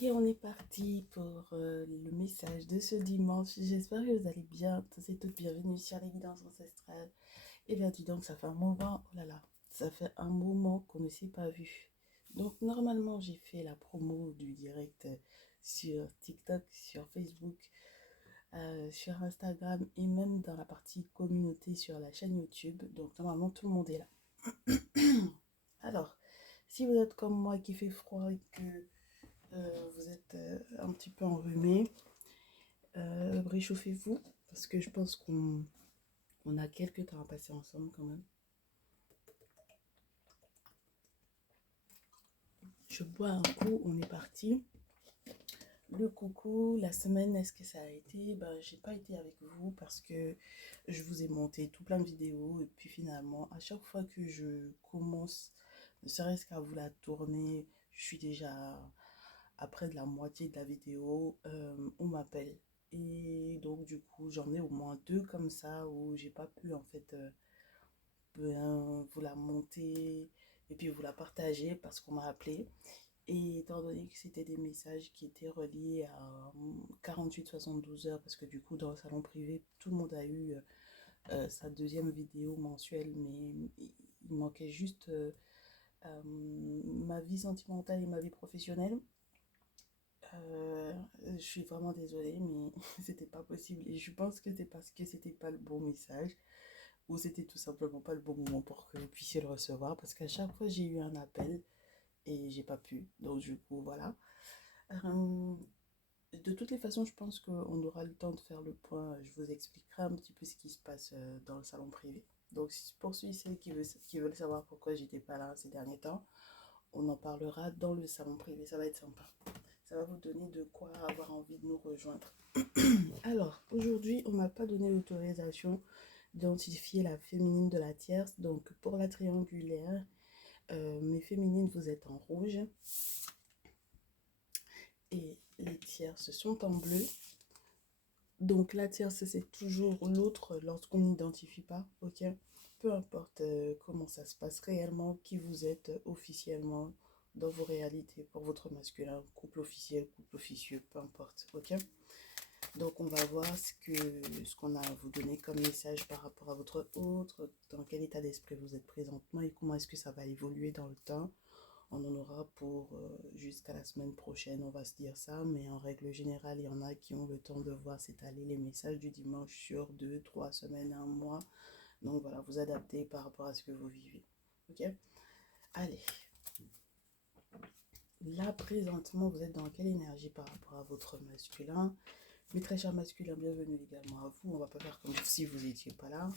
Et on est parti pour le message de ce dimanche. J'espère que vous allez bien. Tous et toutes bienvenus sur les guidances ancestrales. Et bien, dis donc, ça fait un moment. Oh là là, ça fait un moment qu'on ne s'est pas vu. Donc, normalement, j'ai fait la promo du direct sur TikTok, sur Facebook, sur Instagram et même dans la partie communauté sur la chaîne YouTube. Donc, normalement, tout le monde est là. Alors, si vous êtes comme moi qui fait froid et que vous êtes un petit peu enrhumé, réchauffez-vous parce que je pense qu'on a quelques temps à passer ensemble quand même. Je bois un coup, on est parti. Le coucou, la semaine, est-ce que ça a été? J'ai pas été avec vous parce que je vous ai monté tout plein de vidéos et puis finalement, à chaque fois que je commence, ne serait-ce qu'à vous la tourner, je suis déjà après de la moitié de la vidéo, on m'appelle. Et donc, du coup, j'en ai au moins deux comme ça où j'ai pas pu en fait vous la monter et puis vous la partager parce qu'on m'a appelé. Et étant donné que c'était des messages qui étaient reliés à 48-72 heures, parce que du coup, dans le salon privé, tout le monde a eu sa deuxième vidéo mensuelle, mais il manquait juste ma vie sentimentale et ma vie professionnelle. Je suis vraiment désolée, mais c'était pas possible. Et je pense que c'est parce que c'était pas le bon message, ou c'était tout simplement pas le bon moment pour que vous puissiez le recevoir. Parce qu'à chaque fois, j'ai eu un appel et j'ai pas pu. Donc, du coup, voilà. Euh, de toutes les façons, je pense qu'on aura le temps de faire le point. Je vous expliquerai un petit peu ce qui se passe dans le salon privé. Donc, pour ceux qui veulent savoir pourquoi j'étais pas là ces derniers temps, on en parlera dans le salon privé. Ça va être sympa. Ça va vous donner de quoi avoir envie de nous rejoindre. Alors, aujourd'hui, on m'a pas donné l'autorisation d'identifier la féminine de la tierce. Donc, pour la triangulaire, mes féminines, vous êtes en rouge. Et les tierces sont en bleu. Donc, la tierce, c'est toujours l'autre lorsqu'on n'identifie pas, ok? Peu importe comment ça se passe réellement, qui vous êtes officiellement dans vos réalités pour votre masculin, couple officiel, couple officieux, peu importe, ok? Donc, on va voir ce qu'on a à vous donner comme message par rapport à votre autre, dans quel état d'esprit vous êtes présentement et comment est-ce que ça va évoluer dans le temps. On en aura pour jusqu'à la semaine prochaine, on va se dire ça, mais en règle générale, il y en a qui ont le temps de voir s'étaler les messages du dimanche sur 2, 3 semaines, un mois. Donc voilà, vous adaptez par rapport à ce que vous vivez. Ok? Allez. Là, présentement, vous êtes dans quelle énergie par rapport à votre masculin? Mes très chers masculins, bienvenue également à vous. On va pas faire comme si vous n'étiez pas là.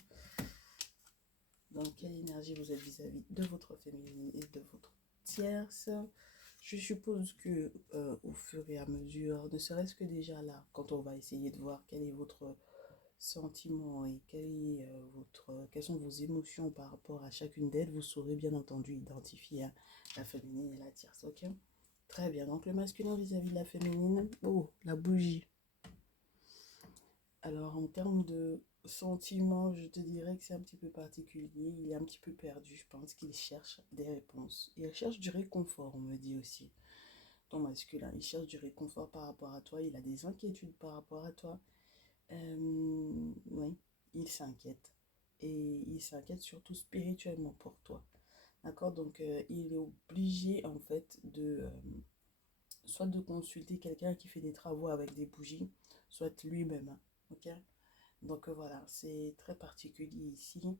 Dans quelle énergie vous êtes vis-à-vis de votre féminine et de votre tierce? Je suppose que au fur et à mesure, ne serait-ce que déjà là, quand on va essayer de voir quel est votre sentiment et quelles sont vos émotions par rapport à chacune d'elles, vous saurez bien entendu identifier hein, la féminine et la tierce, ok? Très bien, donc le masculin vis-à-vis de la féminine, oh, la bougie. Alors en termes de sentiments, je te dirais que c'est un petit peu particulier, il est un petit peu perdu, je pense qu'il cherche des réponses. Il cherche du réconfort, on me dit aussi. Ton masculin, il cherche du réconfort par rapport à toi, il a des inquiétudes par rapport à toi. Oui, il s'inquiète. Et il s'inquiète surtout spirituellement pour toi. D'accord? Donc, il est obligé, en fait, soit de consulter quelqu'un qui fait des travaux avec des bougies, soit lui-même. Hein, ok? Donc, voilà, c'est très particulier ici.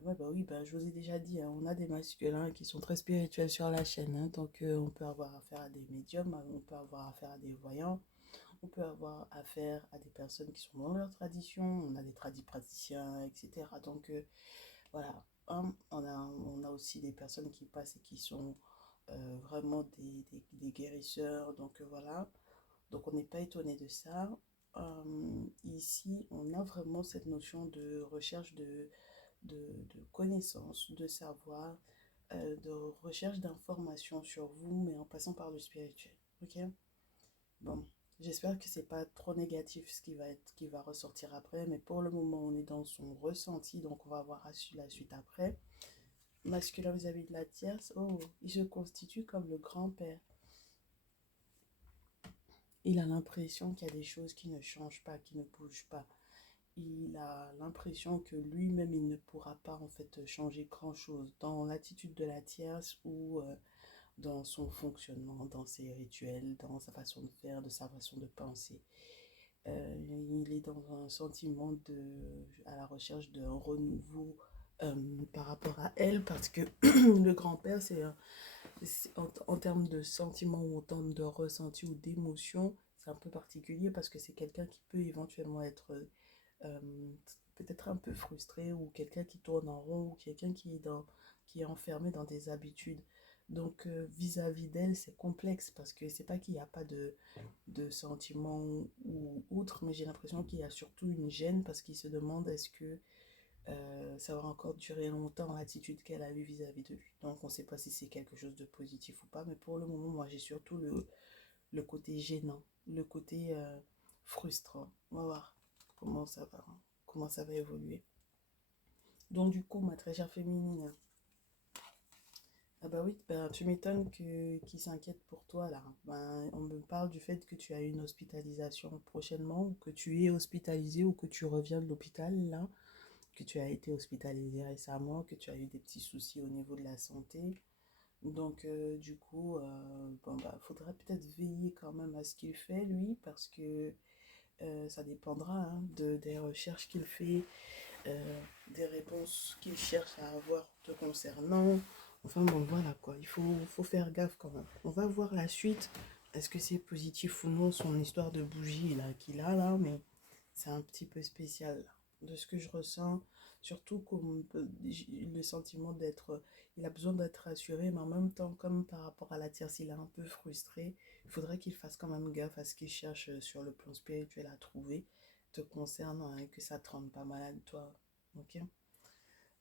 Ouais, bah oui, bah, je vous ai déjà dit, hein, on a des masculins qui sont très spirituels sur la chaîne. Hein, donc, on peut avoir affaire à des médiums, hein, on peut avoir affaire à des voyants. On peut avoir affaire à des personnes qui sont dans leur tradition, on a des praticiens, etc. Donc voilà, hein, on a aussi des personnes qui passent et qui sont vraiment des guérisseurs. Donc voilà, donc on n'est pas étonné de ça. Ici, on a vraiment cette notion de recherche de connaissances, de savoir, de recherche d'informations sur vous, mais en passant par le spirituel. Ok? Bon, j'espère que c'est pas trop négatif qui va ressortir après, mais pour le moment, on est dans son ressenti, donc on va voir la suite après. Masculin vis-à-vis de la tierce, oh, il se constitue comme le grand-père. Il a l'impression qu'il y a des choses qui ne changent pas, qui ne bougent pas. Il a l'impression que lui-même, il ne pourra pas en fait changer grand-chose dans l'attitude de la tierce ou dans son fonctionnement, dans ses rituels, dans sa façon de faire, de sa façon de penser. Il est dans un sentiment à la recherche d'un renouveau par rapport à elle parce que le grand-père, en termes de sentiments ou en termes de ressenti ou d'émotion, c'est un peu particulier parce que c'est quelqu'un qui peut éventuellement être euh, peut-être un peu frustré ou quelqu'un qui tourne en rond ou quelqu'un qui est enfermé dans des habitudes. Donc vis-à-vis d'elle, c'est complexe parce que c'est pas qu'il n'y a pas de sentiments ou autre, mais j'ai l'impression qu'il y a surtout une gêne parce qu'il se demande est-ce que ça va encore durer longtemps l'attitude qu'elle a eue vis-à-vis de lui. Donc on ne sait pas si c'est quelque chose de positif ou pas, mais pour le moment, moi j'ai surtout le côté gênant, le côté frustrant. On va voir comment ça va évoluer. Donc du coup, ma très chère féminine, ah bah oui, ben, tu m'étonnes qu'ils s'inquiètent pour toi là. Ben, on me parle du fait que tu as une hospitalisation prochainement, ou que tu es hospitalisé, ou que tu reviens de l'hôpital là, que tu as été hospitalisé récemment, que tu as eu des petits soucis au niveau de la santé. Donc du coup, bon, bah, faudra peut-être veiller quand même à ce qu'il fait lui, parce que ça dépendra hein, des recherches qu'il fait, des réponses qu'il cherche à avoir te concernant. Enfin bon, voilà quoi, faut faire gaffe quand même. On va voir la suite. Est-ce que c'est positif ou non son histoire de bougie là qu'il a là, mais c'est un petit peu spécial là. De ce que je ressens, surtout comme le sentiment d'être, il a besoin d'être rassuré, mais en même temps, comme par rapport à la tierce, il est un peu frustré. Il faudrait qu'il fasse quand même gaffe à ce qu'il cherche sur le plan spirituel à trouver te concernant et que ça te rende pas malade toi. Ok.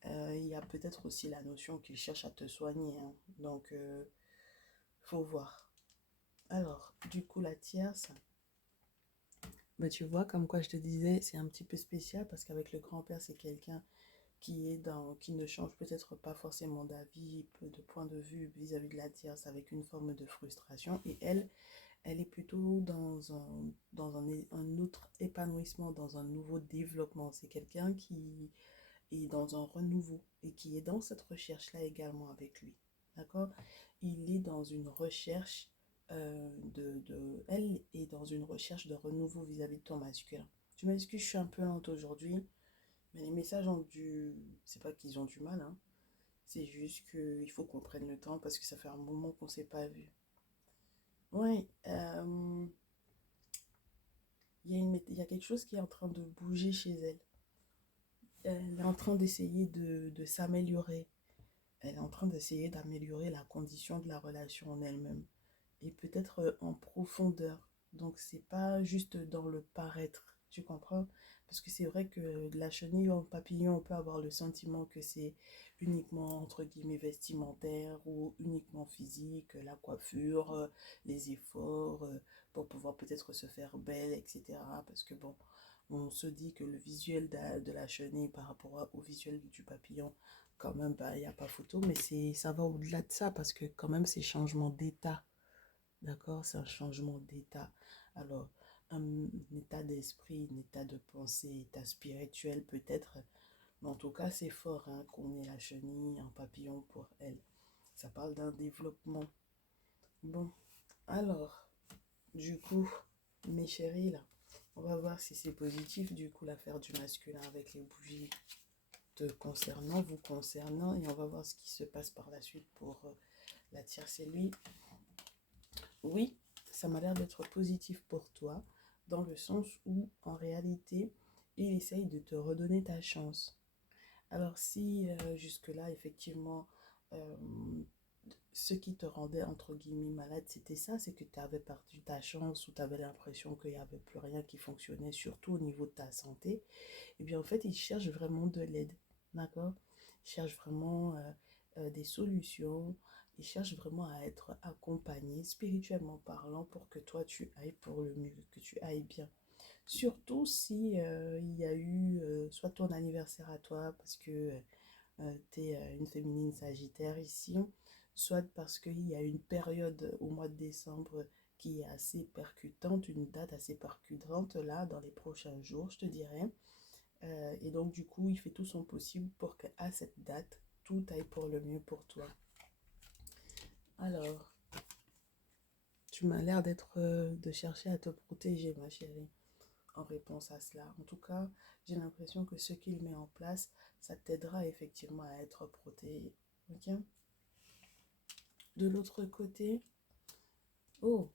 Il y a peut-être aussi la notion qu'il cherche à te soigner, hein. Donc, faut voir. Alors, du coup, la tierce, bah, tu vois, comme quoi je te disais, c'est un petit peu spécial parce qu'avec le grand-père, c'est quelqu'un qui ne change peut-être pas forcément d'avis, de point de vue vis-à-vis de la tierce avec une forme de frustration. Et elle est plutôt un autre épanouissement, dans un nouveau développement. C'est quelqu'un qui est dans un renouveau et qui est dans cette recherche-là également avec lui. D'accord. Il est dans une recherche elle est dans une recherche de renouveau vis-à-vis de ton masculin. Tu m'excuses, je suis un peu lente aujourd'hui, mais les messages ont c'est pas qu'ils ont du mal, hein. C'est juste qu'il faut qu'on prenne le temps parce que ça fait un moment qu'on s'est pas vu. Oui, il y a quelque chose qui est en train de bouger chez elle. Elle est en train d'essayer de s'améliorer. Elle est en train d'essayer d'améliorer la condition de la relation en elle-même. Et peut-être en profondeur. Donc c'est pas juste dans le paraître, tu comprends? Parce que c'est vrai que de la chenille au papillon, on peut avoir le sentiment que c'est uniquement entre guillemets vestimentaire ou uniquement physique, la coiffure, les efforts pour pouvoir peut-être se faire belle, etc. Parce que bon, on se dit que le visuel de la chenille par rapport au visuel du papillon, quand même, bah, il n'y a pas photo, mais ça va au-delà de ça parce que quand même, c'est changement d'état. D'accord? C'est un changement d'état. Alors, un état d'esprit, un état de pensée, état spirituel peut-être. Mais en tout cas, c'est fort hein, qu'on ait la chenille, un papillon pour elle. Ça parle d'un développement. Bon, alors, du coup, mes chéris, là, on va voir si c'est positif, du coup, l'affaire du masculin avec les bougies te concernant, vous concernant, et on va voir ce qui se passe par la suite pour la tierce et lui. Oui, ça m'a l'air d'être positif pour toi, dans le sens où, en réalité, il essaye de te redonner ta chance. Alors si jusque-là, effectivement, euh, ce qui te rendait, entre guillemets, malade, c'était ça, c'est que tu avais perdu ta chance ou tu avais l'impression qu'il n'y avait plus rien qui fonctionnait, surtout au niveau de ta santé, et bien en fait, il cherche vraiment de l'aide, d'accord? Il cherche vraiment des solutions, il cherche vraiment à être accompagné spirituellement parlant pour que toi tu ailles pour le mieux, que tu ailles bien. Surtout si il y a eu soit ton anniversaire à toi parce que tu es une féminine sagittaire ici, soit parce qu'il y a une période au mois de décembre qui est assez percutante, une date assez percutante là dans les prochains jours, je te dirais. Et donc du coup, il fait tout son possible pour qu'à cette date, tout aille pour le mieux pour toi. Alors, tu m'as l'air de chercher à te protéger, ma chérie, en réponse à cela. En tout cas, j'ai l'impression que ce qu'il met en place, ça t'aidera effectivement à être protégé. Ok? De l'autre côté, oh,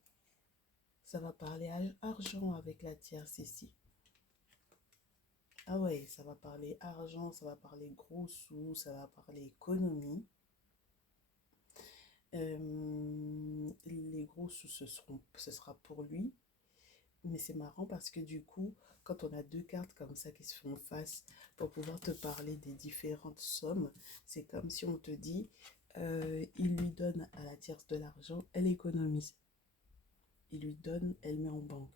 ça va parler argent avec la tierce ici. Ah ouais, ça va parler argent, ça va parler gros sous, ça va parler économie. Les gros sous, ce sera pour lui. Mais c'est marrant parce que du coup, quand on a deux cartes comme ça qui se font face pour pouvoir te parler des différentes sommes, c'est comme si on te dit, il lui donne à la tierce de l'argent, elle économise. Il lui donne, elle met en banque.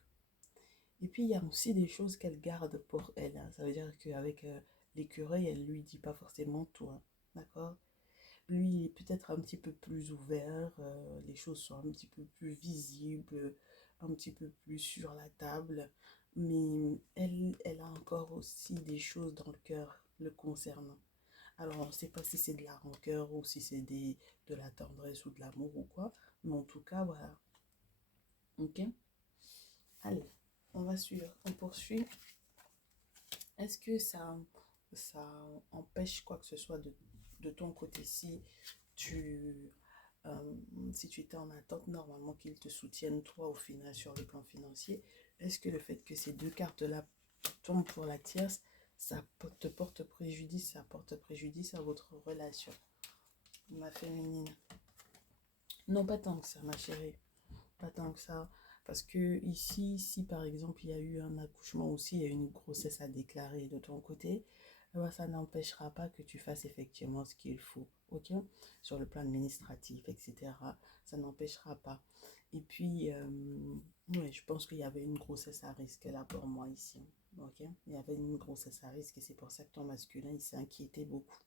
Et puis il y a aussi des choses qu'elle garde pour elle, hein. Ça veut dire qu'avec l'écureuil, elle lui dit pas forcément tout, hein. D'accord? Lui, il est peut-être un petit peu plus ouvert, les choses sont un petit peu plus visibles, un petit peu plus sur la table, mais elle a encore aussi des choses dans le cœur le concernant. Alors, on ne sait pas si c'est de la rancœur ou si c'est de la tendresse ou de l'amour ou quoi, mais en tout cas, voilà. Ok? Allez, on va suivre, on poursuit. Est-ce que ça empêche quoi que ce soit de ton côté tu, euh, si tu étais en attente normalement qu'ils te soutiennent toi au final sur le plan financier, est-ce que le fait que ces deux cartes-là tombent pour la tierce, te porte préjudice, ça porte préjudice à votre relation, ma féminine? Non, pas tant que ça, ma chérie. Pas tant que ça. Parce que ici, si par exemple il y a eu un accouchement aussi, il y a eu une grossesse à déclarer de ton côté, eh ben, ça n'empêchera pas que tu fasses effectivement ce qu'il faut, ok? Sur le plan administratif, etc. Ça n'empêchera pas. Et puis, ouais, je pense qu'il y avait une grossesse à risque là pour moi ici, ok? Il y avait une grossesse à risque et c'est pour ça que ton masculin, il s'est inquiété beaucoup.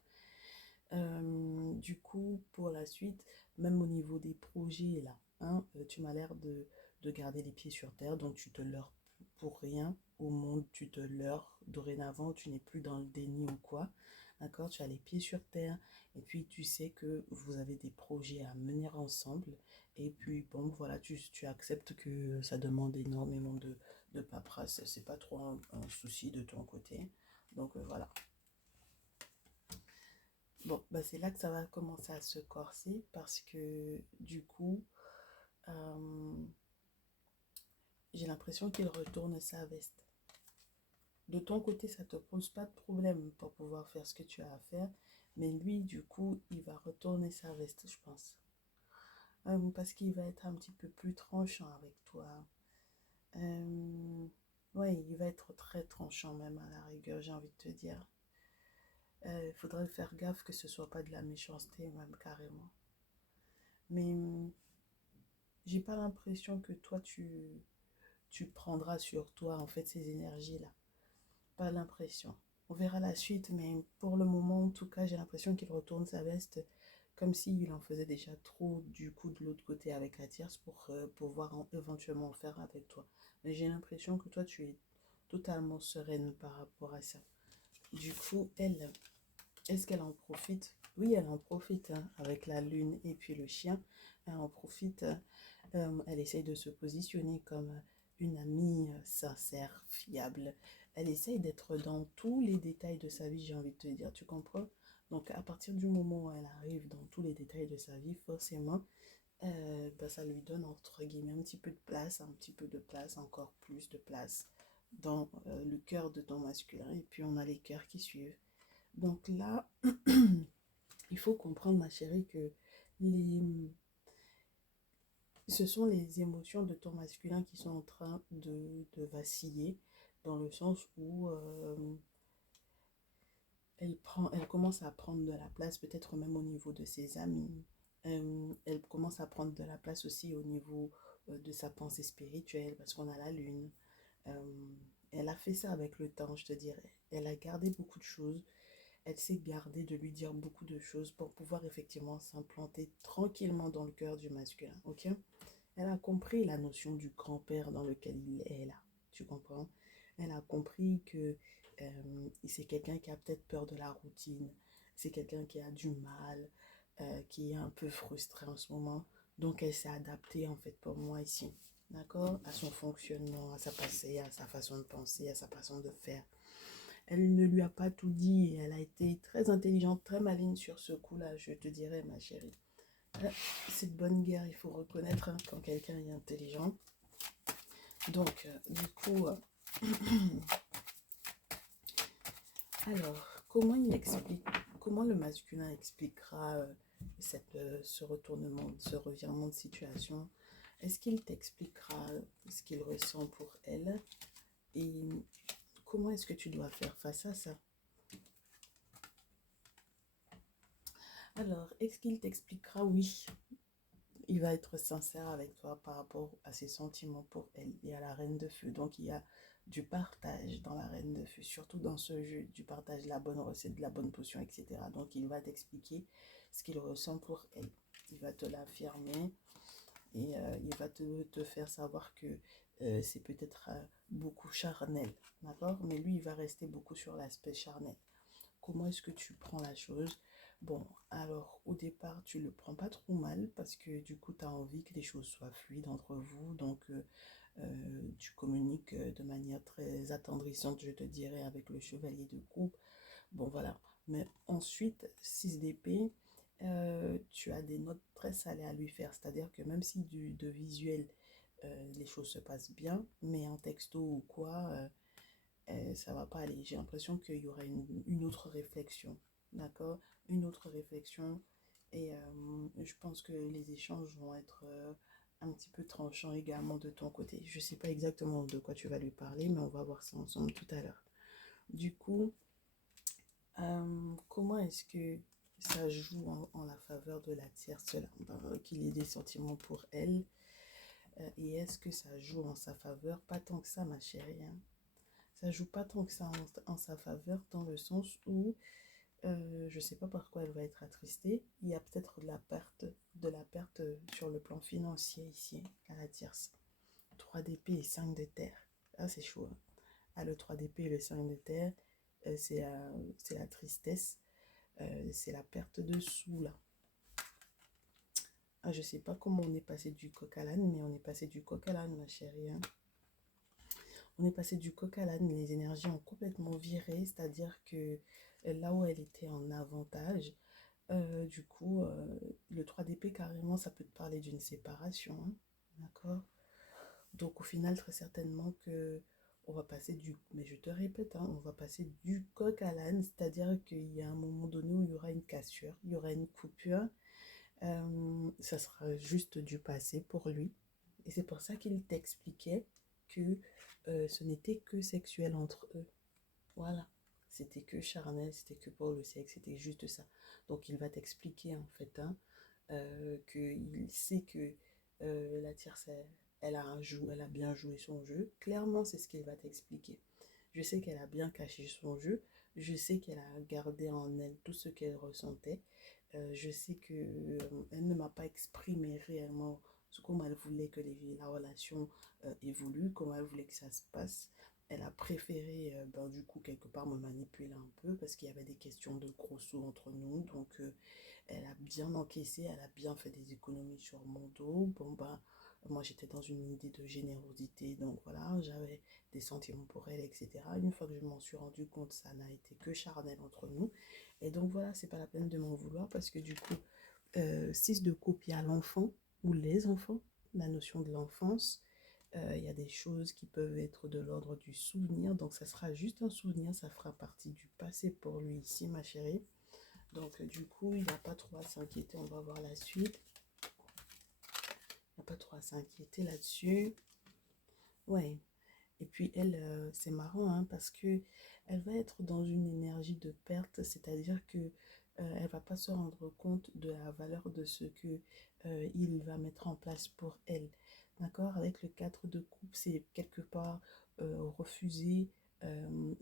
Du coup, pour la suite, même au niveau des projets, là, hein, tu m'as l'air de garder les pieds sur terre, donc tu te leurres pour rien au monde, tu te leurres. Dorénavant, tu n'es plus dans le déni ou quoi. D'accord? Tu as les pieds sur terre, et puis tu sais que vous avez des projets à mener ensemble, et puis bon, voilà, tu acceptes que ça demande énormément de paperasse, c'est pas trop un souci de ton côté. Donc voilà. Bon, bah c'est là que ça va commencer à se corser parce que du coup, euh, j'ai l'impression qu'il retourne sa veste. De ton côté, ça te pose pas de problème pour pouvoir faire ce que tu as à faire, mais lui, du coup, il va retourner sa veste, je pense. Parce qu'il va être un petit peu plus tranchant avec toi. Ouais, il va être très tranchant même à la rigueur, j'ai envie de te dire. Il faudrait faire gaffe que ce soit pas de la méchanceté, même carrément. Mais j'ai pas l'impression que toi tu prendras sur toi en fait ces énergies-là. Pas l'impression. On verra la suite, mais pour le moment, en tout cas, j'ai l'impression qu'il retourne sa veste comme s'il en faisait déjà trop du coup de l'autre côté avec la tierce pour pouvoir éventuellement en faire avec toi. Mais j'ai l'impression que toi, tu es totalement sereine par rapport à ça. Du coup, elle, est-ce qu'elle en profite? Oui, elle en profite hein, avec la lune et puis le chien. Elle en profite. Elle essaye de se positionner comme une amie sincère, fiable. Elle essaye d'être dans tous les détails de sa vie, j'ai envie de te dire, tu comprends? Donc à partir du moment où elle arrive dans tous les détails de sa vie, forcément, bah, ça lui donne entre guillemets un petit peu de place, un petit peu de place, encore plus de place dans le cœur de ton masculin. Et puis on a les cœurs qui suivent. Donc là, il faut comprendre, ma chérie, que les, ce sont les émotions de ton masculin qui sont en train de vaciller, dans le sens où elle commence à prendre de la place, peut-être même au niveau de ses amis. Elle commence à prendre de la place aussi au niveau de sa pensée spirituelle, parce qu'on a la lune. Euh, Elle a fait ça avec le temps, je te dirais. Elle a gardé beaucoup de choses. Elle sait garder de lui dire beaucoup de choses pour pouvoir effectivement s'implanter tranquillement dans le cœur du masculin, ok? Elle a compris la notion du grand-père dans lequel il est là, tu comprends? Elle a compris que c'est quelqu'un qui a peut-être peur de la routine, c'est quelqu'un qui a du mal, qui est un peu frustré en ce moment. Donc elle s'est adaptée en fait pour moi ici, d'accord? À son fonctionnement, à sa pensée, à sa façon de penser, à sa façon de faire. Elle ne lui a pas tout dit et elle a été très intelligente, très maligne sur ce coup-là, je te dirais, ma chérie. C'est de bonne guerre, il faut reconnaître hein, quand quelqu'un est intelligent. Donc, du coup, alors, comment le masculin expliquera ce retournement, ce revirement de situation? Est-ce qu'il t'expliquera ce qu'il ressent pour elle? Et comment est-ce que tu dois faire face à ça? Alors, est-ce qu'il t'expliquera? Oui, il va être sincère avec toi par rapport à ses sentiments pour elle et à la reine de feu. Donc, il y a du partage dans la reine de feu, surtout dans ce jeu, du partage de la bonne recette, de la bonne potion, etc. Donc, il va t'expliquer ce qu'il ressent pour elle. Il va te l'affirmer et il va te faire savoir que c'est peut-être beaucoup charnel, d'accord? Mais lui, il va rester beaucoup sur l'aspect charnel. Comment est-ce que tu prends la chose? Bon, alors au départ, tu le prends pas trop mal parce que du coup, tu as envie que les choses soient fluides entre vous. Donc, tu communiques de manière très attendrissante, je te dirais, avec le chevalier de coupe. Bon, voilà. Mais ensuite, 6 d'épée, tu as des notes très salées à lui faire. C'est-à-dire que même si de visuel, les choses se passent bien, mais en texto ou quoi, ça va pas aller. J'ai l'impression qu'il y aura une autre réflexion, d'accord? Une autre réflexion. Et je pense que les échanges vont être un petit peu tranchants également de ton côté. Je sais pas exactement de quoi tu vas lui parler, mais on va voir ça ensemble tout à l'heure. Du coup, comment est-ce que ça joue en la faveur de la tierce là, qu'il ait des sentiments pour elle? Et est-ce que ça joue en sa faveur? Pas tant que ça, ma chérie, hein. Ça joue pas tant que ça en sa faveur dans le sens où je sais pas par quoi elle va être attristée. Il y a peut-être de la perte sur le plan financier ici à la tierce. 3 d'épée et 5 de terre. Ah, c'est chaud, hein. Ah, le 3 d'épée et le 5 de terre, c'est la tristesse, c'est la perte de sous là. Ah, je sais pas comment on est passé du coq à l'âne, mais on est passé du coq à l'âne, ma chérie, hein. On est passé du coq à l'âne, les énergies ont complètement viré, c'est-à-dire que là où elle était en avantage, du coup, le 3 d'épée, carrément, ça peut te parler d'une séparation, hein, d'accord? Donc au final, très certainement que on va passer mais je te répète, hein, on va passer du coq à l'âne, c'est-à-dire qu'il y a un moment donné où il y aura une cassure, il y aura une coupure, ça sera juste du passé pour lui. Et c'est pour ça qu'il t'expliquait que ce n'était que sexuel entre eux. Voilà. C'était que charnel, c'était que pour le sexe, c'était juste ça. Donc il va t'expliquer en fait hein, qu'il sait que la tierce, elle a bien joué son jeu. Clairement, c'est ce qu'il va t'expliquer. Je sais qu'elle a bien caché son jeu. Je sais qu'elle a gardé en elle tout ce qu'elle ressentait. Je sais que elle ne m'a pas exprimé réellement comment elle voulait que la relation évolue, comment elle voulait que ça se passe. Elle a préféré, ben, du coup, quelque part me manipuler un peu parce qu'il y avait des questions de gros sous entre nous. Donc, elle a bien encaissé, elle a bien fait des économies sur mon dos. Bon, ben, moi, j'étais dans une idée de générosité. Donc, voilà, j'avais des sentiments pour elle, etc. Une fois que je m'en suis rendu compte, ça n'a été que charnel entre nous. Et donc, voilà, c'est pas la peine de m'en vouloir parce que, du coup, 6 de coupe, il y a l'enfant ou les enfants, la notion de l'enfance. Il y a des choses qui peuvent être de l'ordre du souvenir, donc ça sera juste un souvenir, ça fera partie du passé pour lui ici, ma chérie. Donc du coup, il n'a pas trop à s'inquiéter, on va voir la suite. Il n'a pas trop à s'inquiéter là-dessus. Ouais. Et puis elle, c'est marrant hein, parce que elle va être dans une énergie de perte, c'est-à-dire que elle va pas se rendre compte de la valeur de ce que il va mettre en place pour elle. D'accord? Avec le 4 de coupe, c'est quelque part refuser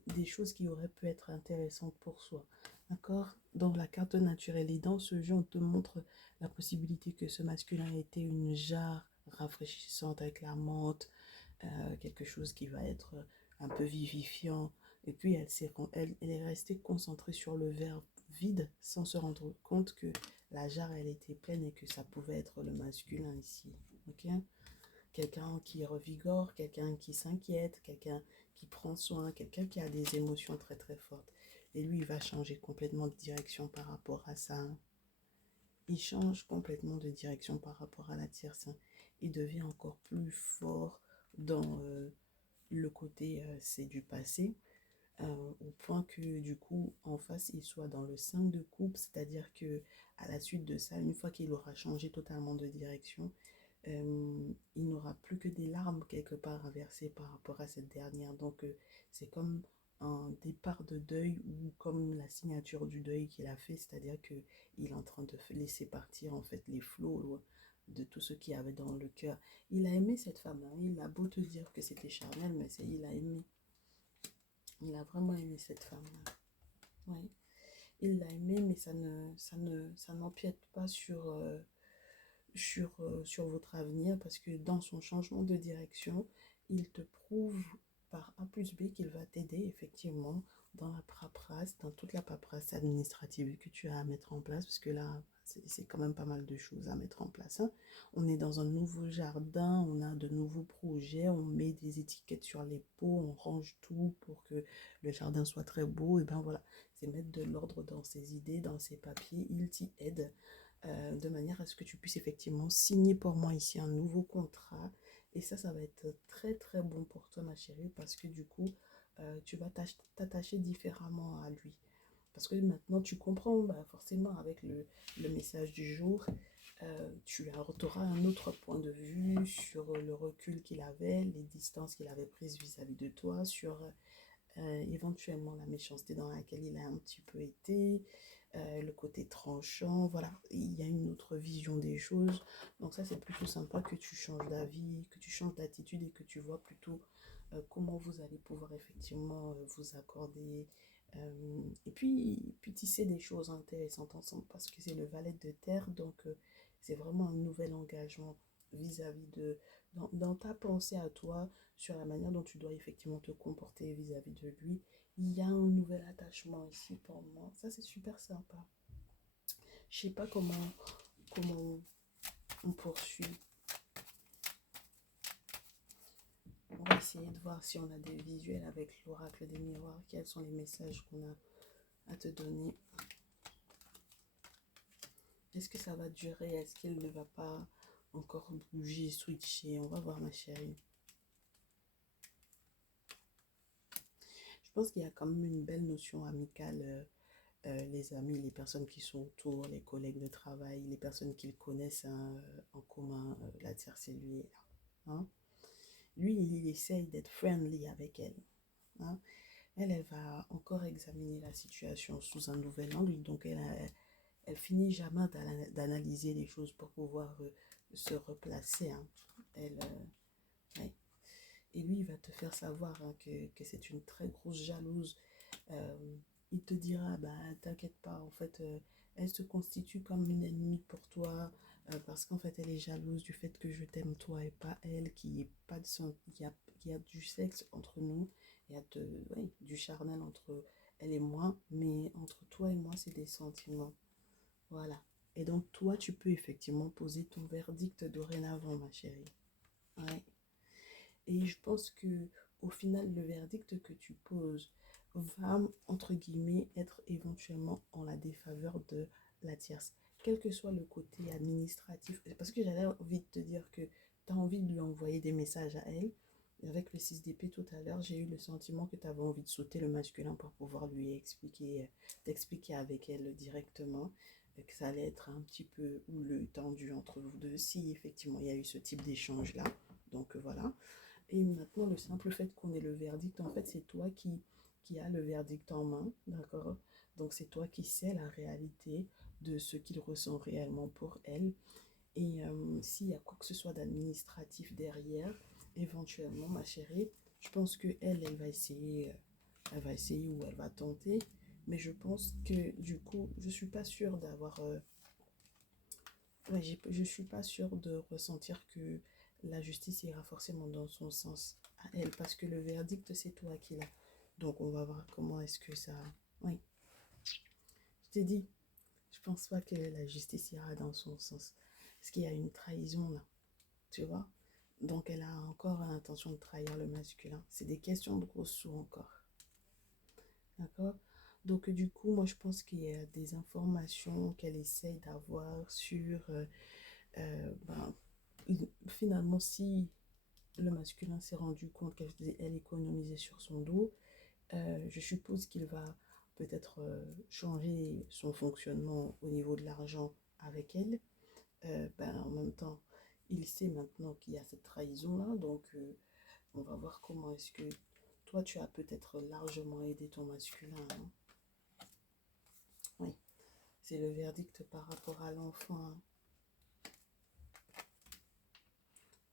des choses qui auraient pu être intéressantes pour soi. D'accord? Dans la carte naturelle. Et dans ce jeu, on te montre la possibilité que ce masculin ait une jarre rafraîchissante avec la menthe, quelque chose qui va être un peu vivifiant. Et puis, elle est restée concentrée sur le verre vide sans se rendre compte que la jarre, elle était pleine et que ça pouvait être le masculin ici. Ok? Quelqu'un qui revigore, quelqu'un qui s'inquiète, quelqu'un qui prend soin, quelqu'un qui a des émotions très très fortes. Et lui, il va changer complètement de direction par rapport à ça. Il change complètement de direction par rapport à la tierce. Il devient encore plus fort dans le côté c'est du passé, au point que du coup en face il soit dans le 5 de coupe, c'est-à-dire que à la suite de ça, une fois qu'il aura changé totalement de direction, il n'aura plus que des larmes quelque part à verser par rapport à cette dernière. Donc c'est comme un départ de deuil ou comme la signature du deuil qu'il a fait, c'est-à-dire que il est en train de laisser partir en fait les flots de tout ce qu'il y avait dans le cœur. Il a aimé cette femme, hein. Il a beau te dire que c'était charnel, mais il a aimé. Il a vraiment aimé cette femme-là. Oui. Il l'a aimé, mais ça n'empiète pas sur votre avenir parce que dans son changement de direction, il te prouve par A plus B qu'il va t'aider effectivement dans la paperasse, dans toute la paperasse administrative que tu as à mettre en place, parce que là, c'est quand même pas mal de choses à mettre en place, hein. On est dans un nouveau jardin, on a de nouveaux projets, on met des étiquettes sur les pots, on range tout pour que le jardin soit très beau, et ben voilà, c'est mettre de l'ordre dans ses idées, dans ses papiers, il t'y aide de manière à ce que tu puisses effectivement signer pour moi ici un nouveau contrat. Et ça va être très très bon pour toi, ma chérie, parce que du coup, tu vas t'attacher différemment à lui. Parce que maintenant, tu comprends, bah, forcément, avec le message du jour, tu auras un autre point de vue sur le recul qu'il avait, les distances qu'il avait prises vis-à-vis de toi, sur éventuellement la méchanceté dans laquelle il a un petit peu été, le côté tranchant, voilà, il y a une autre vision des choses. Donc ça, c'est plutôt sympa que tu changes d'avis, que tu changes d'attitude et que tu vois plutôt comment vous allez pouvoir effectivement vous accorder. Et puis tisser des choses intéressantes ensemble parce que c'est le valet de terre, donc c'est vraiment un nouvel engagement vis-à-vis dans ta pensée à toi, sur la manière dont tu dois effectivement te comporter vis-à-vis de lui. Il y a un nouvel attachement ici pour moi. Ça, c'est super sympa. Je sais pas comment on poursuit. On va essayer de voir si on a des visuels avec l'oracle des miroirs. Quels sont les messages qu'on a à te donner. Est-ce que ça va durer? Est-ce qu'il ne va pas encore bouger, switcher? On va voir, ma chérie. Je pense qu'il y a quand même une belle notion amicale. Les amis, les personnes qui sont autour, les collègues de travail, les personnes qu'ils connaissent, hein, en commun, la tierce c'est lui. Hein. Lui, il essaye d'être friendly avec elle. Hein. Elle va encore examiner la situation sous un nouvel angle, donc elle finit jamais d'analyser les choses pour pouvoir se replacer. Hein. Ouais. Et lui, il va te faire savoir, hein, que c'est une très grosse jalouse. Euh, il te dira, bah, t'inquiète pas, en fait, elle se constitue comme une ennemie pour toi, parce qu'en fait, elle est jalouse du fait que je t'aime toi et pas elle, qu'il n'y ait pas de qu'il y a du sexe entre nous, il y a ouais, du charnel entre elle et moi, mais entre toi et moi, c'est des sentiments. Voilà. Et donc, toi, tu peux effectivement poser ton verdict dorénavant, ma chérie. Ouais. Et je pense que au final, le verdict que tu poses va, entre guillemets, être éventuellement en la défaveur de la tierce. Quel que soit le côté administratif. Parce que j'avais envie de te dire que tu as envie de lui envoyer des messages à elle. Avec le 6 d'épée tout à l'heure, j'ai eu le sentiment que tu avais envie de sauter le masculin pour pouvoir lui expliquer, t'expliquer avec elle directement que ça allait être un petit peu houleux, tendu entre vous deux, si effectivement il y a eu ce type d'échange-là. Donc voilà. Et maintenant, le simple fait qu'on ait le verdict, en fait, c'est toi qui as le verdict en main, d'accord? Donc, c'est toi qui sais la réalité de ce qu'il ressent réellement pour elle. Et s'il y a quoi que ce soit d'administratif derrière, éventuellement, ma chérie, je pense que elle va essayer ou elle va tenter. Mais je pense que du coup, je suis pas sûre d'avoir... ouais, je suis pas sûre de ressentir que la justice ira forcément dans son sens à elle, parce que le verdict, c'est toi qui l'as. Donc on va voir comment est-ce que ça... Oui, je t'ai dit, je pense pas que la justice ira dans son sens. Parce qu'il y a une trahison là, tu vois. Donc elle a encore l'intention de trahir le masculin. C'est des questions de gros sous encore. D'accord? Donc du coup, moi je pense qu'il y a des informations qu'elle essaye d'avoir sur... ben, finalement, si le masculin s'est rendu compte qu'elle économisait sur son dos, je suppose qu'il va peut-être changer son fonctionnement au niveau de l'argent avec elle. Ben, en même temps, il sait maintenant qu'il y a cette trahison-là, donc on va voir comment est-ce que toi, tu as peut-être largement aidé ton masculin. Hein. Oui, c'est le verdict par rapport à l'enfant. Hein.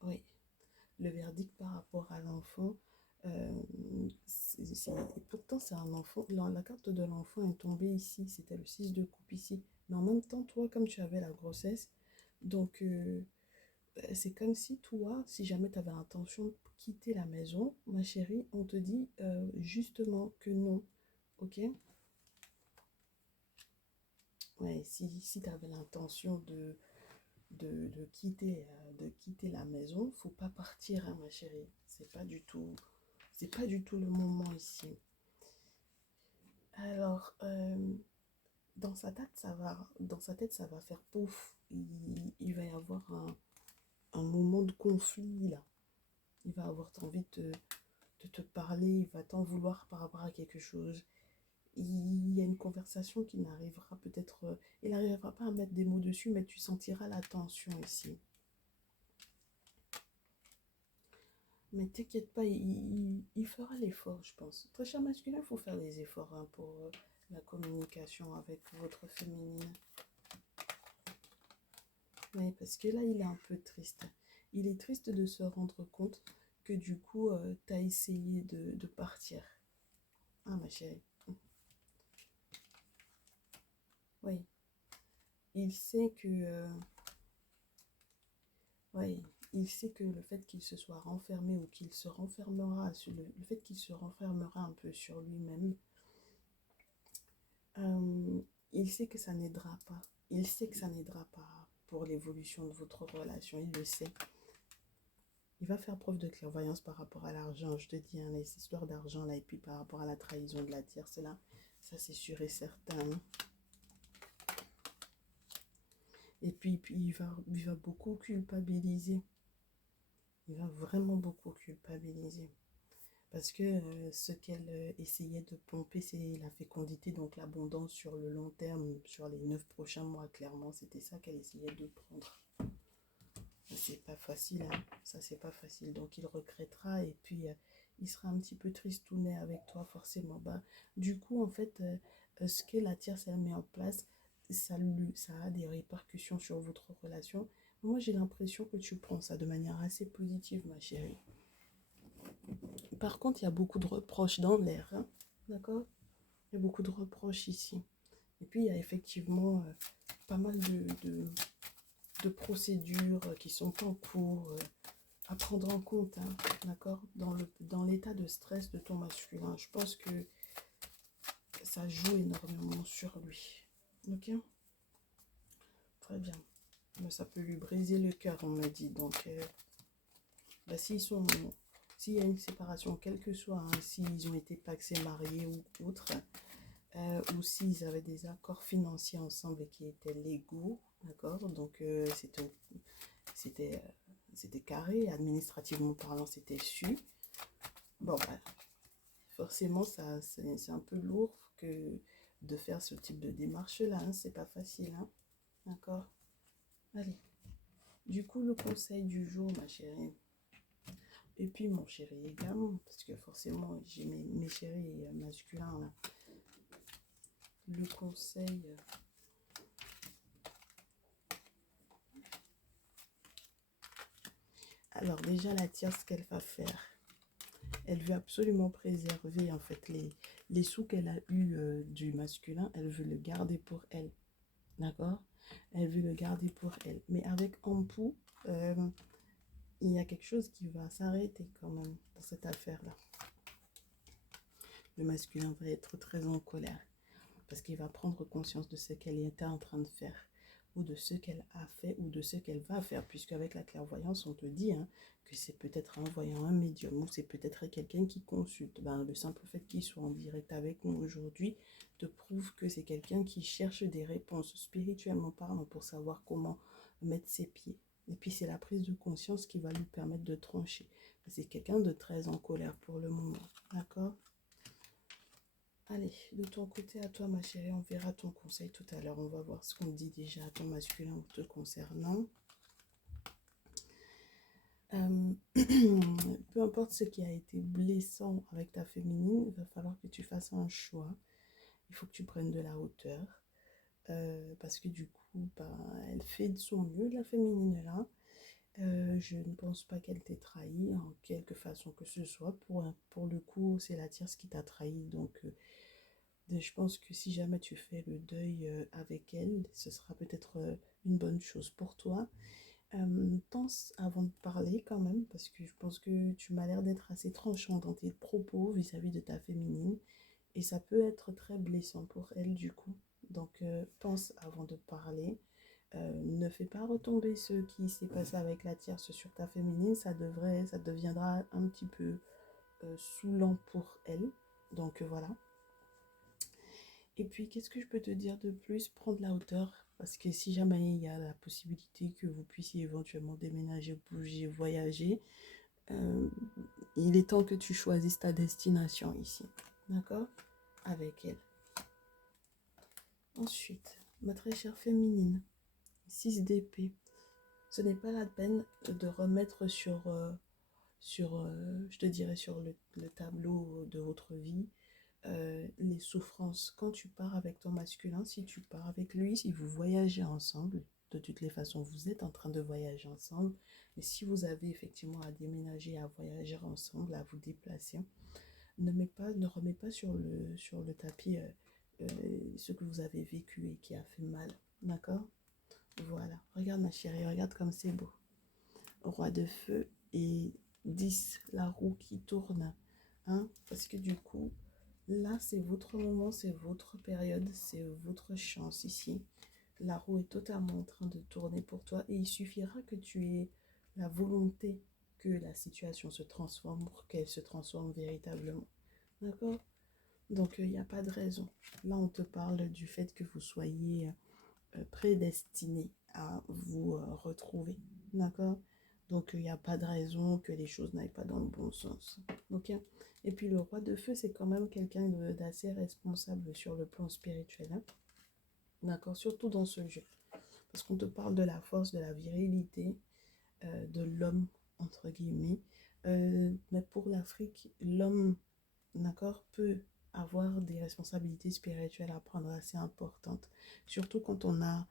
Oui, le verdict par rapport à l'enfant, euh, pourtant c'est un enfant, la carte de l'enfant est tombée ici, c'était le 6 de coupe ici. Mais en même temps, toi, comme tu avais la grossesse, donc c'est comme si toi, si jamais tu avais l'intention de quitter la maison, ma chérie, on te dit justement que non, ok? Ouais, si tu avais l'intention de quitter la maison, faut pas partir, hein, ma chérie. C'est pas du tout le moment ici. Alors, dans sa tête, ça va faire pouf. Il va y avoir un moment de conflit là. Il va avoir envie de te parler, il va t'en vouloir par rapport à quelque chose. Il y a une conversation qui n'arrivera peut-être, il n'arrivera pas à mettre des mots dessus, mais tu sentiras la tension ici. Mais t'inquiète pas, il fera l'effort, je pense. Très cher masculin, il faut faire des efforts hein, pour la communication avec votre féminine. Oui, parce que là, il est un peu triste. Il est triste de se rendre compte que du coup, tu as essayé de partir. Ah, ma chérie. Oui, il sait que... oui, il sait que le fait qu'il se soit renfermé ou qu'il se renfermera, sur le fait qu'il se renfermera un peu sur lui-même, euh, il sait que ça n'aidera pas. Il sait que ça n'aidera pas pour l'évolution de votre relation, il le sait. Il va faire preuve de clairvoyance par rapport à l'argent, je te dis, hein, les histoires d'argent là, et puis par rapport à la trahison de la tierce là, ça c'est sûr et certain. Hein. Et puis il va beaucoup culpabiliser. Il va vraiment beaucoup culpabiliser. Parce que ce qu'elle essayait de pomper, c'est la fécondité, donc l'abondance sur le long terme, sur les 9 prochains mois, clairement, c'était ça qu'elle essayait de prendre. C'est pas facile, hein. Ça c'est pas facile. Donc il regrettera et puis il sera un petit peu tristounet avec toi, forcément. Bah, du coup, en fait, ce que la tierce elle met en place, ça a des répercussions sur votre relation. Moi, j'ai l'impression que tu prends ça de manière assez positive, ma chérie. Par contre, il y a beaucoup de reproches dans l'air, hein, d'accord? Il y a beaucoup de reproches ici. Et puis, il y a effectivement pas mal de procédures qui sont en cours à prendre en compte, hein, d'accord? Dans l'état de stress de ton masculin, je pense que ça joue énormément sur lui. Ok? Très bien. Mais ça peut lui briser le cœur, on me dit. Donc, bah, s'il y a une séparation, quelle que soit, hein, s'ils ont été pacsés, mariés ou autre, ou s'ils avaient des accords financiers ensemble qui étaient légaux, d'accord? Donc, c'était, euh, c'était carré, administrativement parlant, c'était su. Bon, bah, forcément, c'est un peu lourd que de faire ce type de démarche-là, hein, c'est pas facile, hein, d'accord? Allez, du coup, le conseil du jour, ma chérie. Et puis, mon chéri également, parce que forcément, j'ai mes chéris masculins, là. Le conseil... Alors, déjà, la tierce, ce qu'elle va faire, Elle veut absolument préserver en fait les sous qu'elle a eu du masculin, elle veut le garder pour elle. D'accord? Elle veut le garder pour elle. Mais avec Ampou, euh, il y a quelque chose qui va s'arrêter quand même dans cette affaire-là. Le masculin va être très en colère parce qu'il va prendre conscience de ce qu'elle était en train de faire ou de ce qu'elle a fait ou de ce qu'elle va faire, puisque avec la clairvoyance, on te dit hein, que c'est peut-être un voyant, un médium, ou c'est peut-être quelqu'un qui consulte. Ben, le simple fait qu'il soit en direct avec nous aujourd'hui te prouve que c'est quelqu'un qui cherche des réponses spirituellement parlant pour savoir comment mettre ses pieds. Et puis c'est la prise de conscience qui va lui permettre de trancher. C'est quelqu'un de très en colère pour le moment. D'accord? Allez, de ton côté à toi, ma chérie, on verra ton conseil tout à l'heure. On va voir ce qu'on dit déjà à ton masculin te concernant. Peu importe ce qui a été blessant avec ta féminine, il va falloir que tu fasses un choix. Il faut que tu prennes de la hauteur. Parce que du coup, bah, elle fait de son mieux, la féminine là. Je ne pense pas qu'elle t'ait trahi en quelque façon que ce soit. Pour le coup, c'est la tierce qui t'a trahi. Donc, je pense que si jamais tu fais le deuil avec elle, ce sera peut-être une bonne chose pour toi. Pense avant de parler quand même, parce que je pense que tu m'as l'air d'être assez tranchant dans tes propos vis-à-vis de ta féminine, et ça peut être très blessant pour elle du coup. Donc pense avant de parler. Ne fais pas retomber ce qui s'est passé avec la tierce sur ta féminine, ça deviendra un petit peu saoulant pour elle. Donc voilà. Et puis, qu'est-ce que je peux te dire de plus? Prendre la hauteur, parce que si jamais il y a la possibilité que vous puissiez éventuellement déménager, bouger, voyager, euh, il est temps que tu choisisses ta destination ici. D'accord? Avec elle. Ensuite, ma très chère féminine, 6 d'épée. Ce n'est pas la peine de remettre je te dirais, sur le tableau de votre vie, les souffrances. Quand tu pars avec ton masculin, si tu pars avec lui, si vous voyagez ensemble, de toutes les façons, vous êtes en train de voyager ensemble, mais si vous avez effectivement à déménager, à voyager ensemble, à vous déplacer, ne remets pas sur le tapis ce que vous avez vécu et qui a fait mal. D'accord? Voilà. Regarde ma chérie, regarde comme c'est beau. Roi de feu et 10, la roue qui tourne. Hein? Parce que du coup, là, c'est votre moment, c'est votre période, c'est votre chance ici. La roue est totalement en train de tourner pour toi et il suffira que tu aies la volonté que la situation se transforme pour qu'elle se transforme véritablement. D'accord? Donc, il n'y a pas de raison. Là, on te parle du fait que vous soyez prédestiné à vous retrouver. D'accord? Donc, il n'y a pas de raison que les choses n'aillent pas dans le bon sens. Ok? Et puis, le roi de feu, c'est quand même quelqu'un d'assez responsable sur le plan spirituel. Hein? D'accord? Surtout dans ce jeu. Parce qu'on te parle de la force, de la virilité, de l'homme, entre guillemets. Mais pour l'Afrique, l'homme, d'accord, peut avoir des responsabilités spirituelles à prendre assez importantes. Surtout quand on a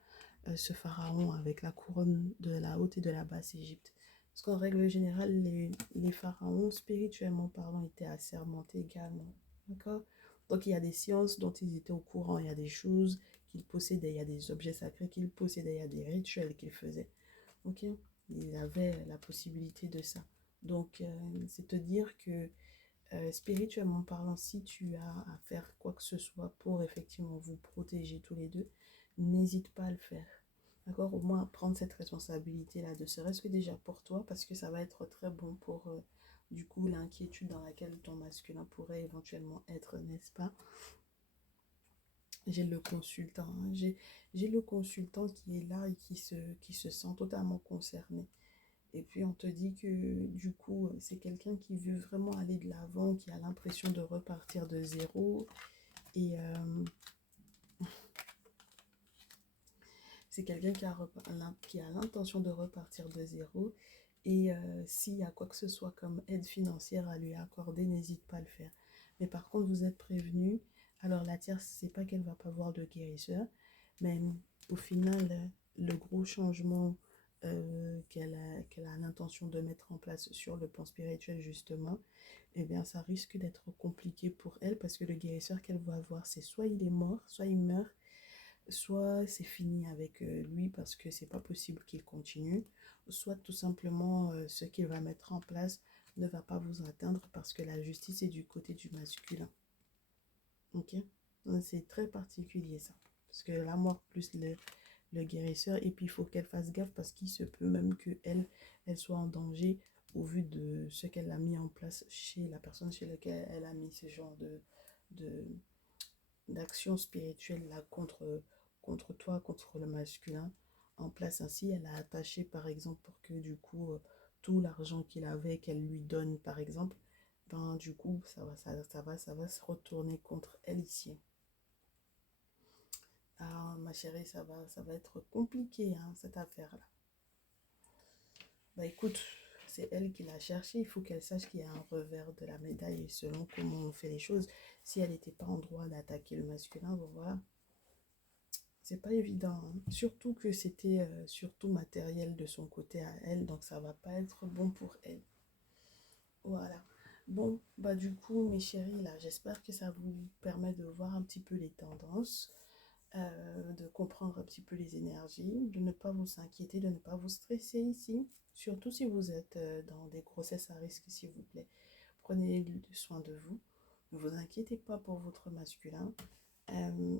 ce pharaon avec la couronne de la haute et de la basse Égypte. Parce qu'en règle générale, les pharaons, spirituellement parlant, étaient assermentés également. D'accord? Donc il y a des sciences dont ils étaient au courant, il y a des choses qu'ils possédaient, il y a des objets sacrés qu'ils possédaient, il y a des rituels qu'ils faisaient. Ok? Ils avaient la possibilité de ça. Donc c'est te dire que spirituellement parlant, si tu as à faire quoi que ce soit pour effectivement vous protéger tous les deux, n'hésite pas à le faire. D'accord? Au moins prendre cette responsabilité-là, de serait-ce que déjà pour toi, parce que ça va être très bon pour du coup l'inquiétude dans laquelle ton masculin pourrait éventuellement être, n'est-ce pas? J'ai le consultant, hein. J'ai le consultant qui est là et qui se sent totalement concerné. Et puis on te dit que du coup, c'est quelqu'un qui veut vraiment aller de l'avant, qui a l'impression de repartir de zéro. Et c'est quelqu'un qui a l'intention de repartir de zéro. Et s'il y a quoi que ce soit comme aide financière à lui accorder, n'hésite pas à le faire. Mais par contre, vous êtes prévenus. Alors la tierce, c'est pas qu'elle va pas voir de guérisseur, mais au final, le gros changement qu'elle a l'intention de mettre en place sur le plan spirituel justement, eh bien ça risque d'être compliqué pour elle parce que le guérisseur qu'elle va avoir, c'est soit il est mort, soit il meurt, soit c'est fini avec lui parce que c'est pas possible qu'il continue, soit tout simplement ce qu'il va mettre en place ne va pas vous atteindre parce que la justice est du côté du masculin. Ok? Donc, c'est très particulier ça. Parce que la mort plus le guérisseur, et puis il faut qu'elle fasse gaffe parce qu'il se peut même que elle soit en danger au vu de ce qu'elle a mis en place chez la personne chez laquelle elle a mis ce genre de d'action spirituelle là contre toi, contre le masculin en place. Ainsi, elle a attaché par exemple pour que du coup tout l'argent qu'il avait, qu'elle lui donne par exemple, ben du coup ça va se retourner contre elle ici. Ah ma chérie, ça va être compliqué hein, cette affaire-là. Bah écoute, c'est elle qui l'a cherché, il faut qu'elle sache qu'il y a un revers de la médaille selon comment on fait les choses. Si elle n'était pas en droit d'attaquer le masculin, bon voilà, c'est pas évident, hein. Surtout que c'était surtout matériel de son côté à elle, donc ça va pas être bon pour elle. Voilà. Bon, bah du coup, mes chéris, là, j'espère que ça vous permet de voir un petit peu les tendances, de comprendre un petit peu les énergies, de ne pas vous inquiéter, de ne pas vous stresser ici. Surtout si vous êtes dans des grossesses à risque, s'il vous plaît. Prenez soin de vous. Ne vous inquiétez pas pour votre masculin.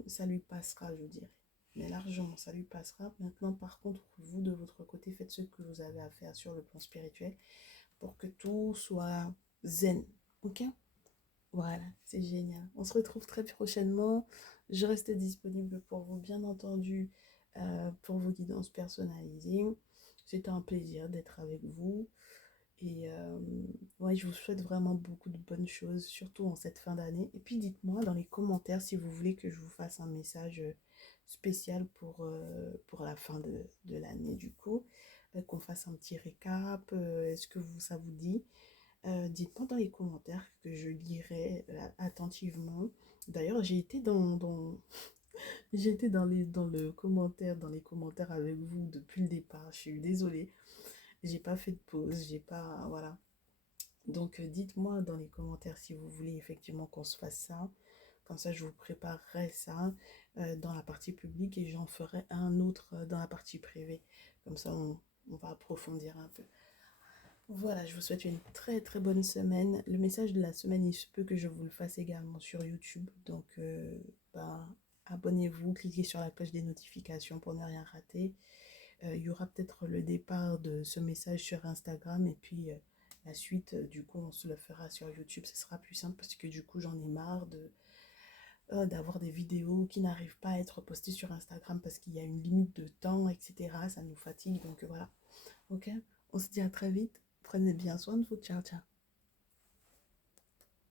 Ça lui passera, je dirais. Mais largement, ça lui passera. Maintenant, par contre, vous, de votre côté, faites ce que vous avez à faire sur le plan spirituel pour que tout soit zen. Ok? Voilà, c'est génial. On se retrouve très prochainement. Je reste disponible pour vous, bien entendu, pour vos guidances personnalisées. C'était un plaisir d'être avec vous. Et ouais, je vous souhaite vraiment beaucoup de bonnes choses, surtout en cette fin d'année. Et puis dites-moi dans les commentaires si vous voulez que je vous fasse un message spécial pour la fin de l'année du coup. Qu'on fasse un petit récap. Est-ce que ça vous dit? Dites-moi dans les commentaires que je lirai attentivement. D'ailleurs, j'ai été j'ai été dans le commentaire, dans les commentaires avec vous depuis le départ. Je suis désolée. J'ai pas fait de pause, j'ai pas. Voilà. Donc, dites-moi dans les commentaires si vous voulez effectivement qu'on se fasse ça. Comme ça, je vous préparerai ça dans la partie publique et j'en ferai un autre dans la partie privée. Comme ça, on va approfondir un peu. Voilà, je vous souhaite une très très bonne semaine. Le message de la semaine, il se peut que je vous le fasse également sur YouTube. Donc, ben, abonnez-vous, cliquez sur la cloche des notifications pour ne rien rater. Il y aura peut-être le départ de ce message sur Instagram et puis la suite, du coup, on se le fera sur YouTube. Ce sera plus simple parce que du coup, j'en ai marre d'avoir des vidéos qui n'arrivent pas à être postées sur Instagram parce qu'il y a une limite de temps, etc. Ça nous fatigue, donc voilà. Ok, on se dit à très vite. Prenez bien soin de vous. Ciao, ciao.